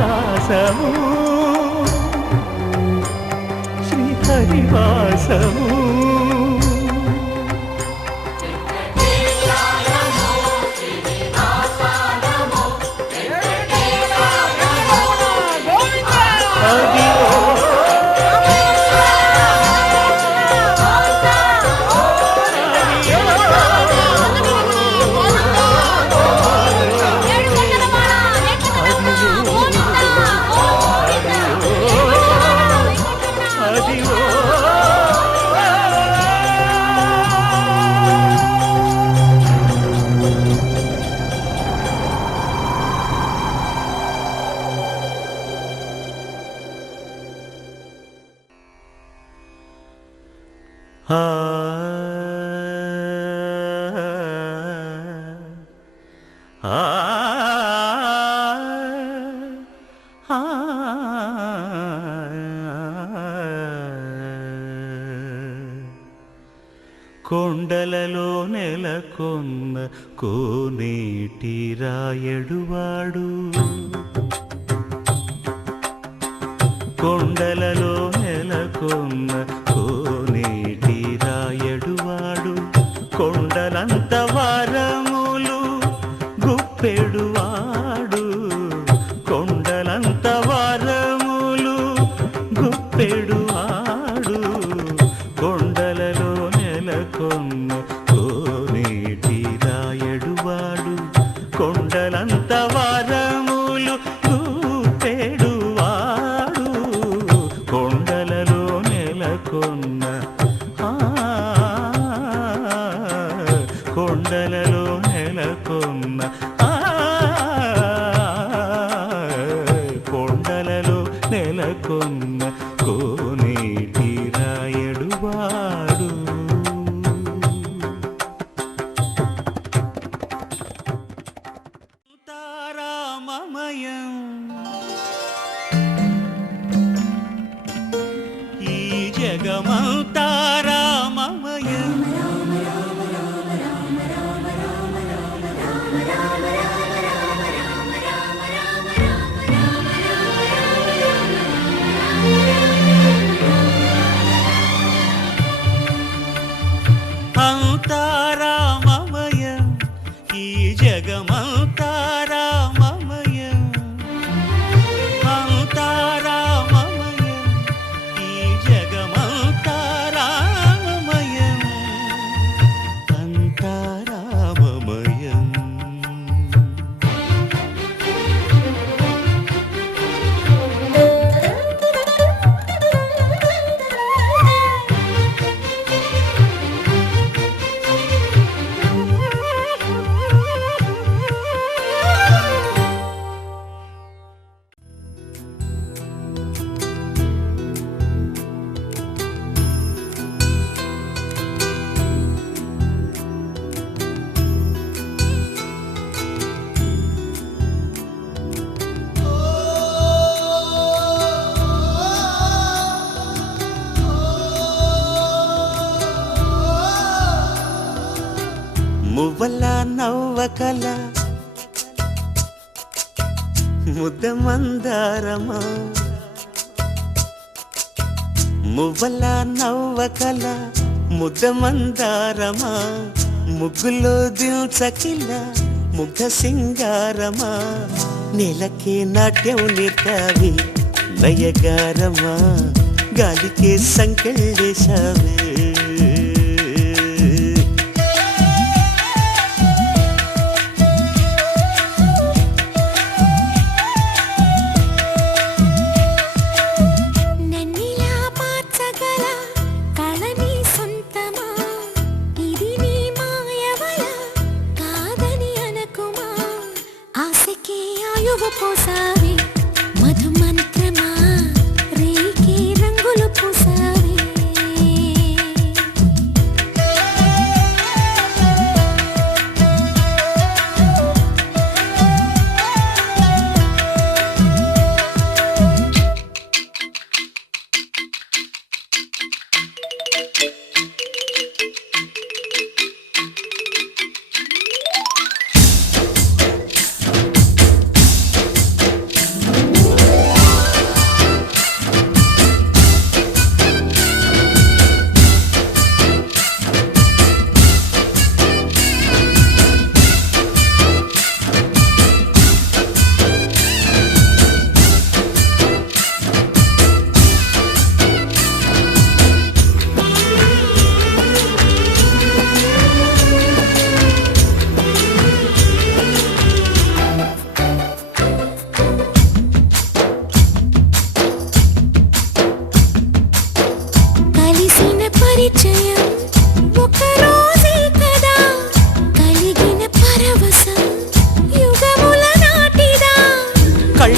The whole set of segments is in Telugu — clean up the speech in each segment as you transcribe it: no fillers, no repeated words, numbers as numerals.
విలాసము శ్రీహరివాసము కొండలలో నెలకొన్న కోనేటి రాయడువాడు కొండలలో నెలకొన్న కోనేటి రాయడువాడు కొండలంత వారములు గుప్పెడువాడు కొండలంత వారములు గుప్పెడువాడు కొండలలో నెలకొన్న కోనేటి రాయడువాడు కొండలంత వారములు గుప్పెడువాడు కొండలలో నెలకొన్న కొండలలో నెలకొన్న కొండలలో నెలకొన్న కోనేటి రాయడువాడు తారామమయం ఈ జగమంతా రామమయం అంతారామమయం ఈ జగమంతా రామమయం అంతారామమయం ఈ జగమంతా రామమయం అంతారామమయం మువ్వల నవ్వకల ముద్ద మందారమా మువ్వల నవ్వకల ముద్ద మందారమా ముగ్గులో దిల్చకిల ముగ్ధ సింగారమా నెలకే నాట్యం నేర్తావి నయగారమా గాలికే సంకెళ్ళేశావే మధుమంత్రమా రేకే రంగులు పూసావే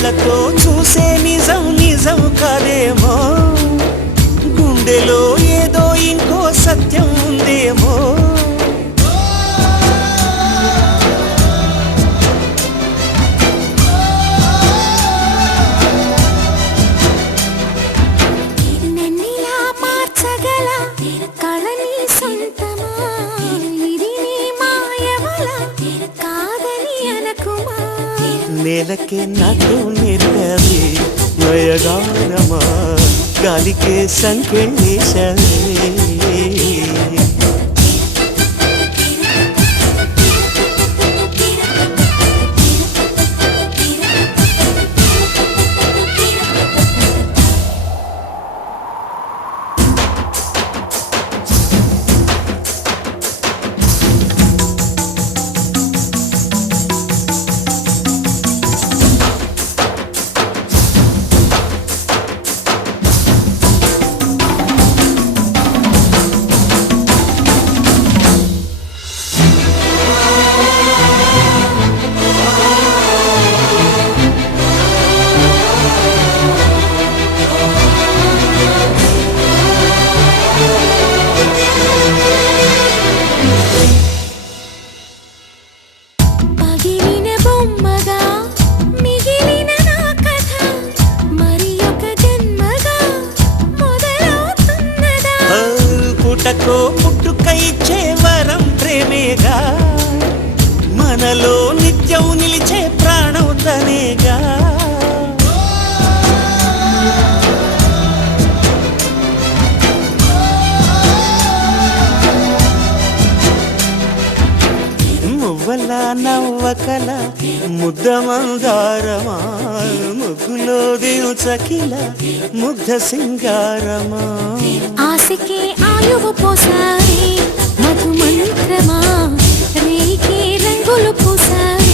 కళ్ళతో చూసే నిజం నిజం కాదేమో, గుండెలో ఏదో ఇంకో సత్యం ఉందేమో. నన్నిలా మార్చగల కళని సొంతమా, ఇది నీ మాయవల కాదని అనకుమా. నేలకే నాకు నేర్పవి నయగారమా, గాలికే సంకెళ్ళేశవే. పగిలిన బొమ్మగా మిగిలిన నా కథ మరి ఒక జన్మగా మొదలవుతున్నదా. పుటకో పుట్టుకై ఇచ్చే వరం ప్రేమేగా, మనలో నిత్యం నిలిచే ప్రాణం తనేగా. మువ్వల నవ్వకల ముద్దమందారమా, ముగ్గులో దిల్చకిల ముగ్ధ సింగారమా. ఆశకే ఆయువు పోసావే మధు మంత్రమా, రేకే రంగులు పూసావే.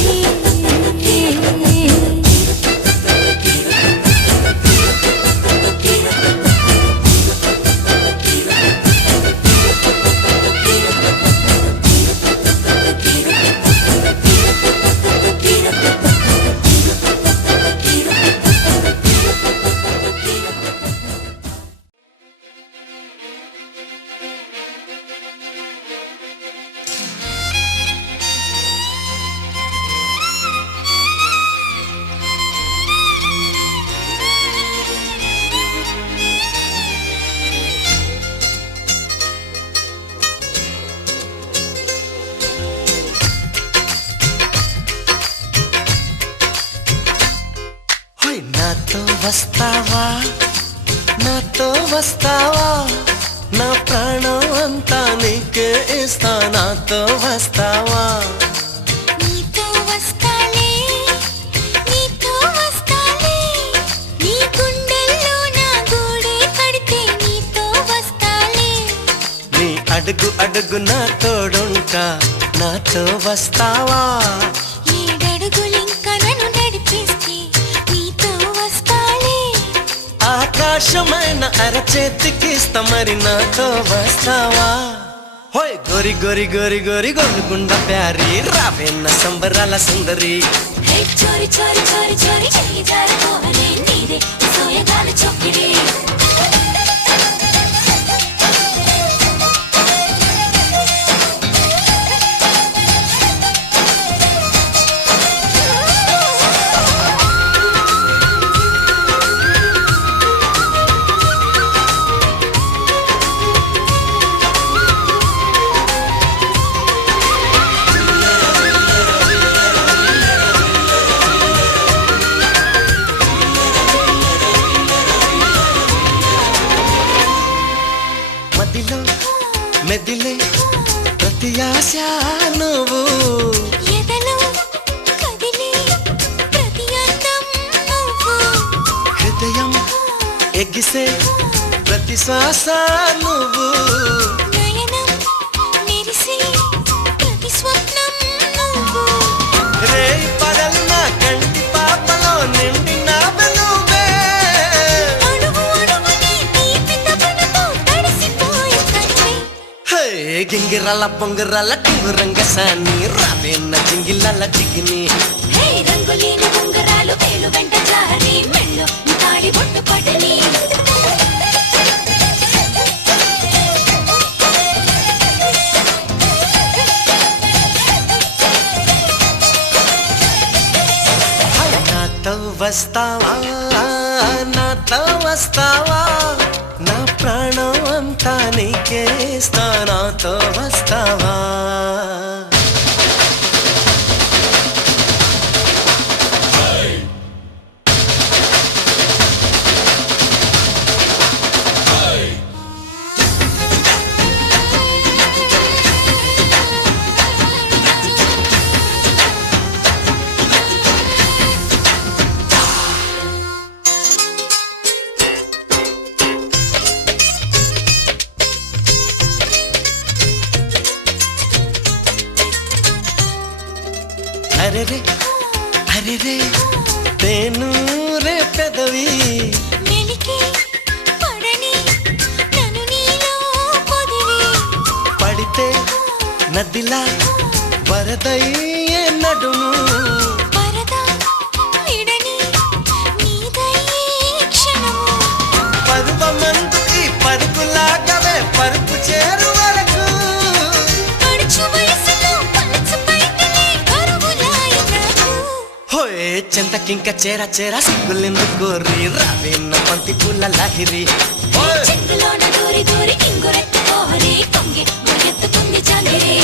నాతో వస్తావా, నాతో వస్తావా, నా ప్రాణం అంతా నీకే ఇస్తా. నాతో వస్తావా, నీతో వస్తాలే, నీతో వస్తాలే, నీ గుండెల్లో నా గూడే కడితే నీతో వస్తాలే. నీ అడుగు అడుగు నా తోడుంటా. నాతో వస్తావా, ఏడడుగులింక నన్ను నడిపిస్తే నీతో వస్తాలే. ఆకాశమైన అరచేతికిస్తా, మరి నాతో వస్తావా. హోయ్ గోరి గోరి గోరి గోరి గోరుగుండ ప్యారి, రావేన్న సంబరాల సుందరి. హే చోరి చోరి చోరి చోరి చెయ్యి జారిపోవనే నీదే సోయగాల చొక్కిడి. మెదిలే ప్రతి ఆశ నువ్వు, ఎదలో కదిలే ప్రతి అందం నువ్వు, హృదయం ఎగిసే ప్రతి శ్వాస నువ్వు, నయనం మెరిసే ప్రతి స్వప్నం నువ్వు. రే పగలు నా కంటి పాపలో నిండిన వెలుగే, అడుగు అడుగుని తీపి తపనతో తడిసిపోయే కన్నే. హే గింగిరాల పొంగిరాల టింగురంగ సాని, రావేన్న జింగిలాల చిగిని. హే రంగులేని ఉంగరాల కాలు వేలు వెంట జారి మెళ్ళు తాళి బొట్టు పడని నాతో వస్తావా నాతో వస్తావా నా ప్రాణం అంతా నీకేస్తా నాతో వస్తావా అరే రే అరే రే తేను రే పెదవి మెలికి పడని నన్ను నీలో పొదివి పడితే నదిలా వరదయ్యే నడుము పరదా విడని నీదయ్యే క్షణము పరువమందు ఈ పరుగులాగవే పరుపు చేరు వరకు పడుచు వయసులో పలుచు పైటనే కరువులాయ నాకు హోయే చింతకింక చేర చేర సిగ్గులెందుకు రావేన్న పంతి పూల లహిరి చెట్టులోన దూరి దూరి ఇంగురెత్తు కోహరి కొంగి ఎత్తుకుంది జాంగిరి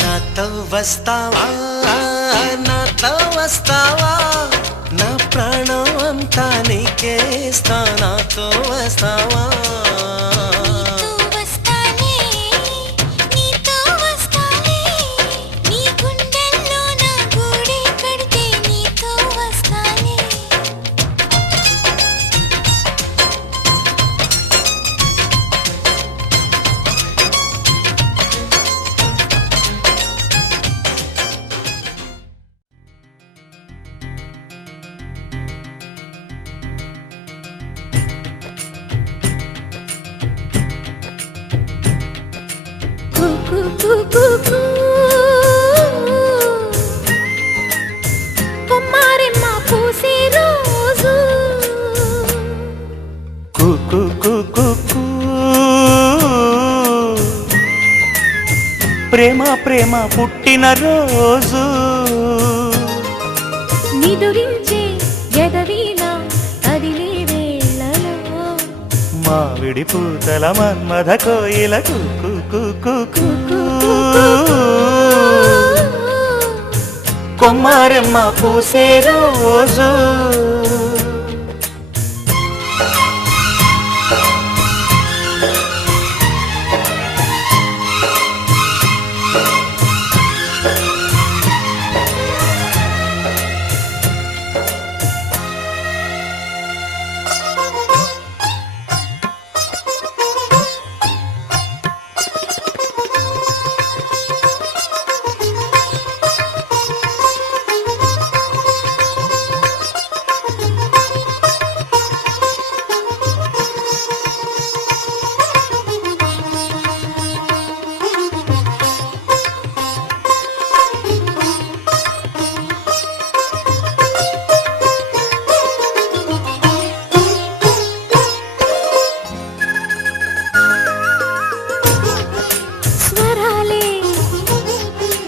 నాతో వస్తావా నాతో వస్తావా నా ప్రాణం అంతా నీకేస్తా నాతో వస్తావా నీతో వస్తానే నీతో వస్తానే నీ గుండెల్లో నా గూడే కడితే నీతో వస్తానే కొమ్మారెమ్మ పూసే రోజు కు కు కు కు కు. ప్రేమ ప్రేమ పుట్టిన రోజు నిదురించే ఎదవీణ కదిలే వేళలో మావిడి పూతల మన్మథ కోయిల కు కు కు కు కు. కొమ్మారెమ్మ పూసే రోజు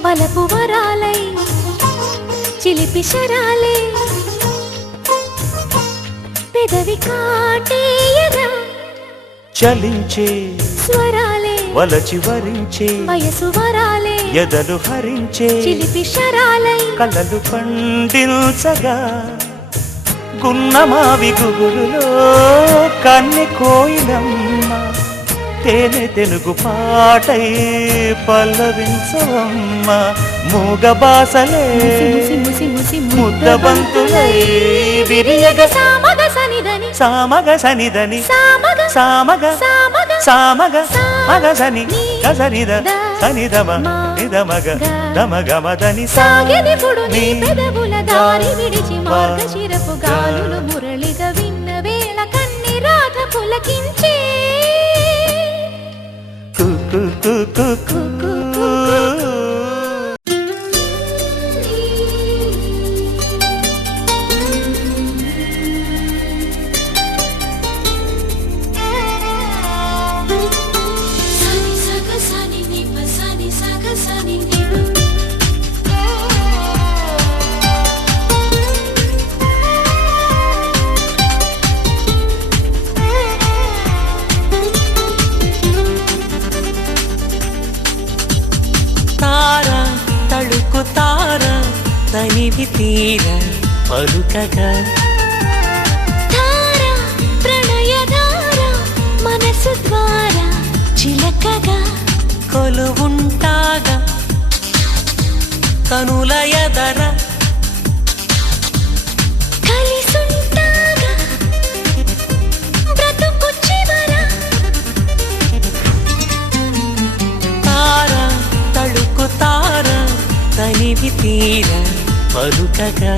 వలపు వరాలై చిలిపి శరాలే పెదవి కాటేయగా చలించే స్వరాలే వలచి వరించే వయసు వరాలే ఎదలు హరించే చిలిపి శరాలై కలలు పండించగా గున్నమావి గుగురులో కన్నె కోయిలమ్మ తేనె తెలుగు పాటై పల్లవించవమ్మ మూగ బాసలే ముద్దబంతులై విరియగ సామగ సనిదని సామగ సనిదని సామగ సామగ సామగ సామగ మగ సని గసనిద సనిదమ నిదమగ దమగమదని సాగెదిపుడు నీ పెదవుల దారి విడిచి మార్గశిరపు గాలులు మురళిగా విన్న వేళ కన్ని రాధ పుల ఆలకించే కు కు కు కు కు కు. సని సగ సని నిప సని సగ సని నిప తార తళుకు తార తనివి తీర పలుకగా ధార ప్రణయధార మనసు ద్వారా చిలకగా కొలువుంటాగా కనుల ఎదర కలిసుంటాగా బ్రతుకు చివర తార తళుకు తార తనివి తీర పలుకగా